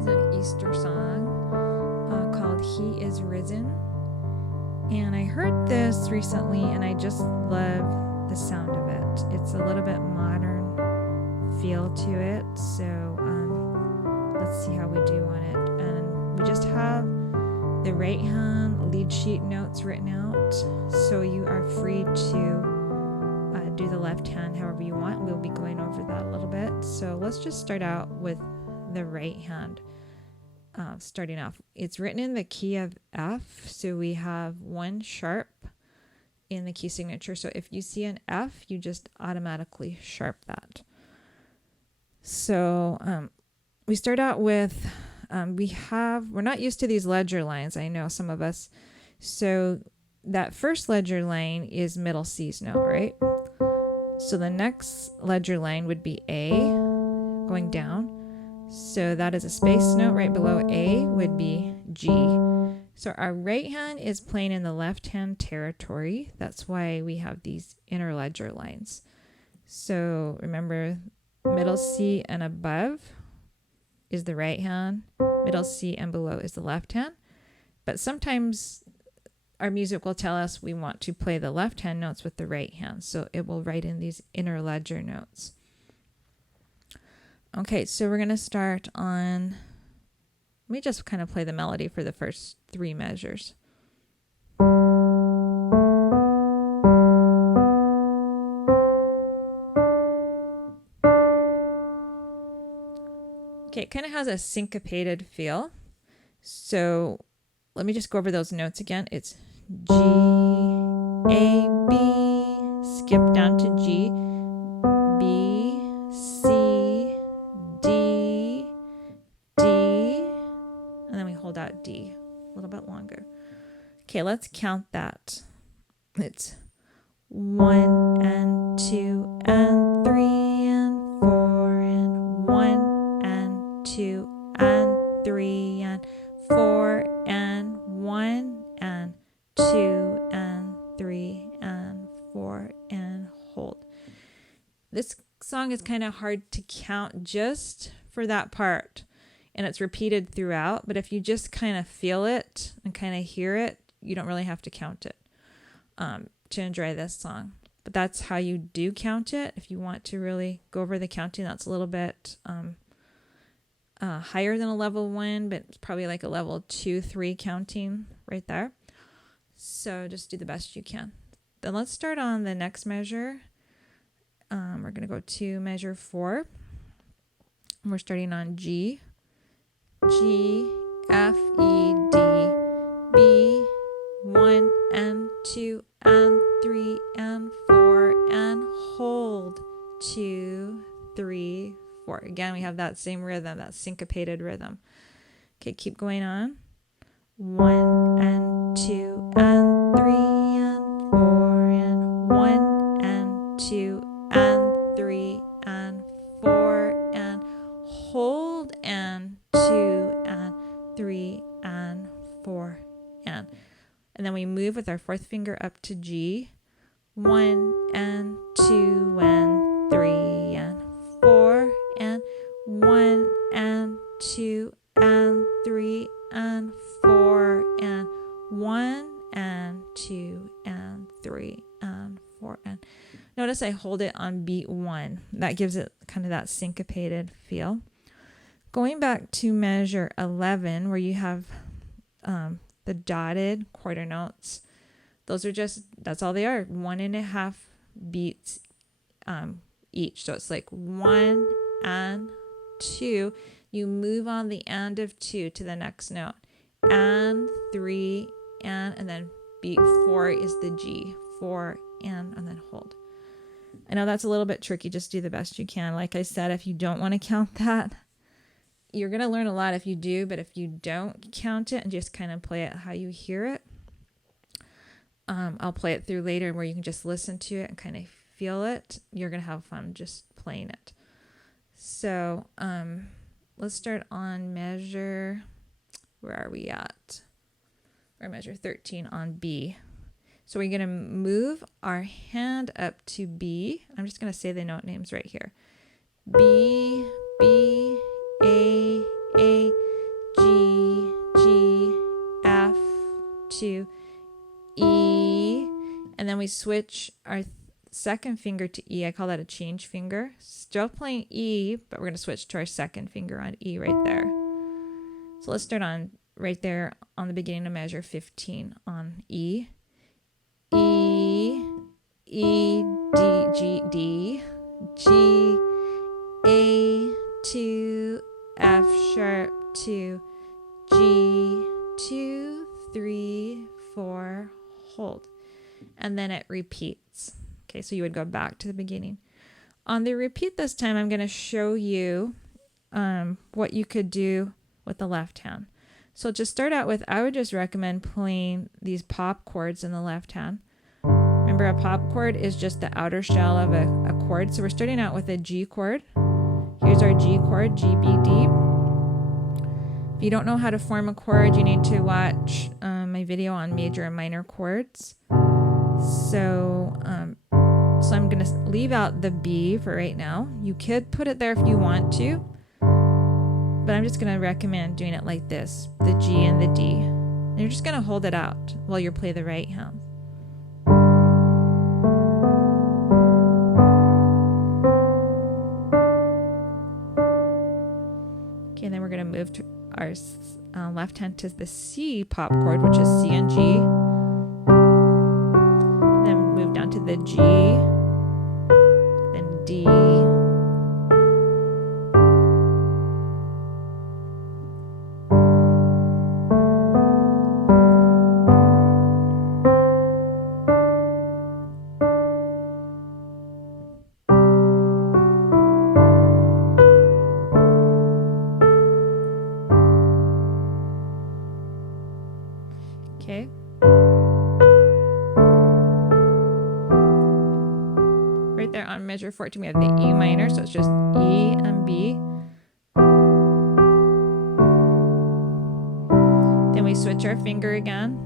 is an Easter song called He Is Risen. And I heard this recently and I just love the sound of it. It's a little bit modern feel to it. So let's see how we do on it. And we just have the right hand lead sheet notes written out. So you are free to do the left hand however you want. We'll be going over that a little bit. So let's just start out with the right hand. Starting off, it's written in the key of F, so we have one sharp in the key signature. So if you see an F, you just automatically sharp that. So we start out with we're not used to these ledger lines, I know some of us. So that first ledger line is middle C's note, right? So the next ledger line would be A going down. So that is a space note. Right below A would be G. So our right hand is playing in the left hand territory. That's why we have these inner ledger lines. So remember, middle C and above is the right hand. Middle C and below is the left hand. But sometimes our music will tell us we want to play the left hand notes with the right hand. So it will write in these inner ledger notes. Okay, so we're going to start on, let me just kind of play the melody for the first three measures. Okay, it kind of has a syncopated feel. So let me just go over those notes again. It's G, A, B, skip down to G, B, C, D, D, and then we hold out D a little bit longer. Okay, let's count that. It's 1 and 2 and 3 and 4 and 1 and 2 and 3 and 4 and 1 and 2 and 3 and 4 and hold. This song is kind of hard to count just for that part, and it's repeated throughout, but if you just kind of feel it and kind of hear it, you don't really have to count it to enjoy this song. But that's how you do count it. If you want to really go over the counting, that's a little bit higher than a level 1, but it's probably like a level 2, 3 counting right there. So just do the best you can. Then let's start on the next measure. We're going to go to measure 4. We're starting on G, G, F, E, D, B, 1 and 2 and 3 and 4 and hold 2, 3, 4. Again, we have that same rhythm, that syncopated rhythm. Okay, keep going on. 1 and 2 and 3 and 4 and 1 and 2 and 3 and 4 and hold and 2 and 3 and 4 and then we move with our fourth finger up to G. 1 and 2 and 3 and 4 and 1 and 2 and 3 and 4 and 1 and 2 and 3 and 4 and notice I hold it on beat 1. That gives it kind of that syncopated feel. Going back to measure 11 where you have the dotted quarter notes, that's all they are, 1.5 beats each. So it's like 1 and 2. You move on the and of 2 to the next note. And 3 and then beat 4 is the G. 4 and then hold. I know that's a little bit tricky. Just do the best you can. Like I said, if you don't want to count that, you're going to learn a lot if you do, but if you don't count it and just kind of play it how you hear it, I'll play it through later where you can just listen to it and kind of feel it. You're going to have fun just playing it. So let's start on measure, where are we at? We're measure 13 on B. So we're going to move our hand up to B. I'm just going to say the note names right here. B, B, A, to E, and then we switch our second finger to E. I call that a change finger. Still playing E, but we're going to switch to our second finger on E right there. So let's start on right there on the beginning of measure 15 on E. E, E, D, G, D, G, A, 2, F sharp, 2, G, 2, 3, 4, hold. And then it repeats. Okay, so you would go back to the beginning. On the repeat this time, I'm going to show you what you could do with the left hand. So to start out with, I would just recommend playing these pop chords in the left hand. Remember, a pop chord is just the outer shell of a chord. So we're starting out with a G chord. Here's our G chord, G, B, D. If you don't know how to form a chord, you need to watch my video on major and minor chords. So I'm going to leave out the B for right now. You could put it there if you want to, but I'm just going to recommend doing it like this, the G and the D. And you're just going to hold it out while you play the right hand. Okay, and then we're going to move to our left hand to the C pop chord, which is C and G. Then move down to the G, then D, okay. Right there on measure 14, we have the E minor, so it's just E and B. Then we switch our finger again.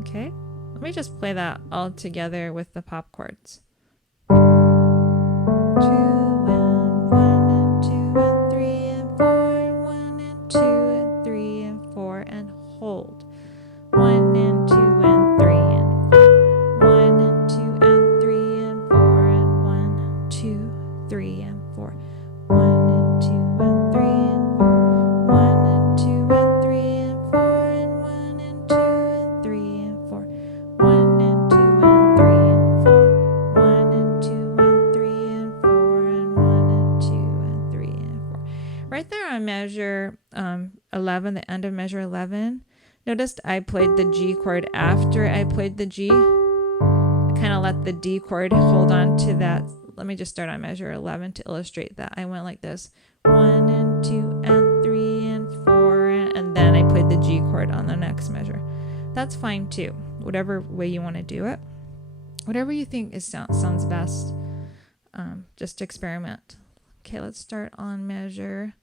Okay, let me just play that all together with the pop chords. 2 and 1 and 2 and 3 and 4, 1 and 2 and 3 and 4 and hold. 1 and 2 and 3 and 4, 1 and 2 and 3 and 4 and 1, 2, 3 and 4, 1 and 2 and 3 and 4, 1 and 2 and 3 and 4 and 1 and 2 and 3 and 4, 1 and 2 and 3 and 4, 1 and 2 and 3 and 4 and 1 and 2 and 3 and 4. Right there on measure 11, the end of measure 11, noticed I played the G chord after I played the G. I kind of let the D chord hold on to that. Let me just start on measure 11 to illustrate that. I went like this, 1 and 2 and 3 and 4, and then I played the G chord on the next measure. That's fine too, whatever way you want to do it. Whatever you think sounds best, just experiment. Okay, let's start on measure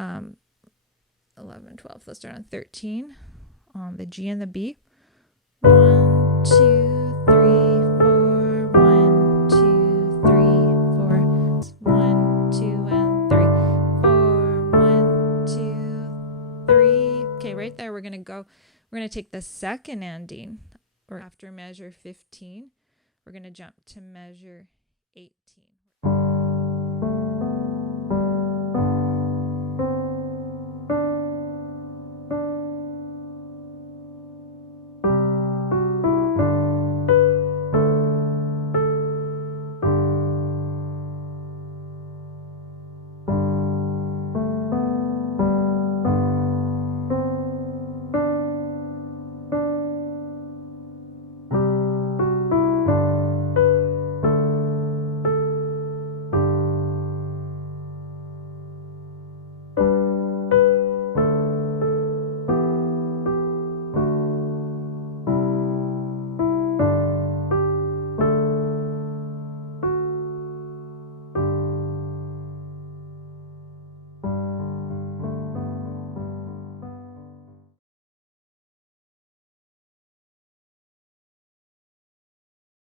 11, 12. Let's start on 13 on the G and the B. 1, 2, 3, 4, 1, 2, 3, 4, 1, 2, and 3, 4, 1, 2, 3. Okay, right there we're gonna take the second ending, or after measure 15, we're gonna jump to measure 18.